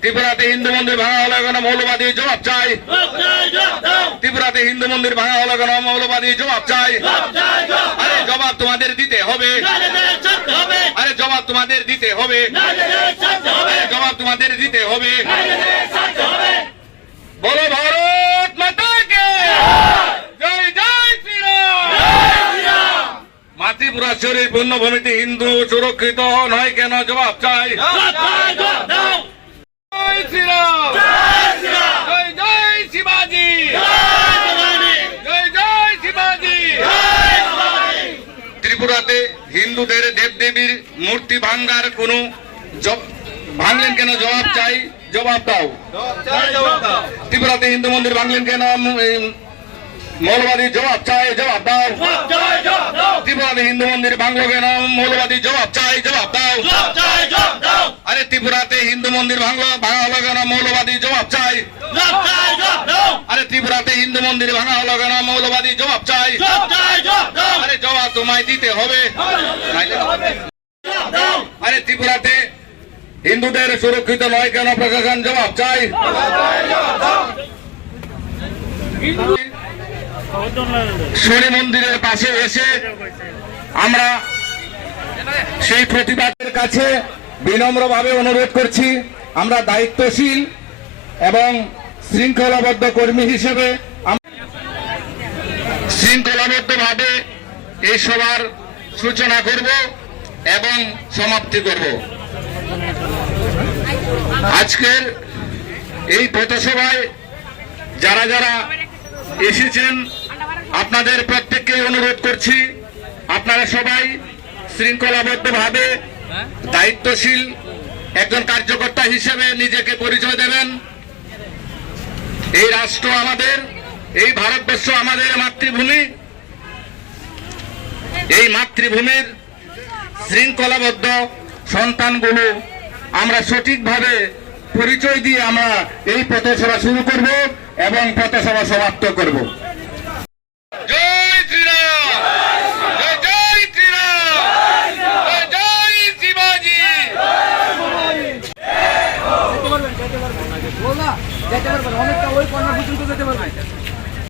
ত্রিপুরাতে হিন্দু মন্দির ভাঙা হলো কেন মৌলবাদী জবাব চাই। ত্রিপুরাতে হিন্দু মন্দির ভাঙা হলো কেন মৌলবাদী জবাব চাই। আরে জবাব তোমাদের দিতে হবে। আরে জবাব তোমাদের দিতে হবে। জবাব তোমাদের দিতে হবে। বলো ভারত মাতা কে জয় জয় মাতৃপুরা শরীর পুণ্যভূমিতে হিন্দু সুরক্ষিত নয় কেন? জবাব চাই। শ্রীরাম। জয় জয় শিবাজি। জয় জয় শিবাজি। ত্রিপুরাতে হিন্দুদের দেবদেবীর মূর্তি ভাঙ্গার কোনো ভাঙলেন কেন? জবাব চাই জবাব দাও। ত্রিপুরাতে হিন্দু মন্দির ভাঙলেন কেন? মৌলবাদী জবাব চাই জবাব দাও। ত্রিপুরাতে হিন্দু মন্দির ভাঙলো কেন? মৌলবাদী জবাব চাই জবাব দাও। আরে ত্রিপুরাতে মন্দির ভাঙলো ভাঙা হলো কেন? মৌলবাদী জবাব চাই। আরে ত্রিপুরাতে হিন্দু মন্দির ভাঙা হলো কেন? মৌলবাদী জবাব চাই। আরে জবাব তোমায় দিতে হবে। আরে ত্রিপুরাতে হিন্দুদের সুরক্ষিত নয় কেন? প্রশাসন জবাব চাই। শনি মন্দিরের পাশে এসে আমরা সেই প্রতিবাদের কাছে বিনম্রভাবে অনুরোধ করছি, আমরা দায়িত্বশীল এবং শৃঙ্খলাবদ্ধ কর্মী হিসেবে শৃঙ্খলাবদ্ধভাবে এই সভার সূচনা করব এবং সমাপ্তি করব। আজকের এই পথসভায় যারা যারা এসেছেন, আপনাদের প্রত্যেককে অনুরোধ করছি, আপনারা সবাই শৃঙ্খলাবদ্ধভাবে দায়িত্বশীল একজন কার্যকর্তা হিসেবে নিজেকে পরিচয় দেবেন। এই রাষ্ট্র আমাদের, এই ভারতবর্ষ আমাদের মাতৃভূমি। এই মাতৃভূমির শৃঙ্খলাবদ্ধ সন্তানগুলো আমরা সঠিকভাবে পরিচয় দিয়ে আমরা এই পথসভা শুরু করব এবং পথসভা সমাপ্ত করব জয় শ্রীরাম জয় জয় শ্রীরাম জয় জয় শিবাজি যেতে পারবেন অনেকটা ওই পর্যন্ত যেতে পারবেন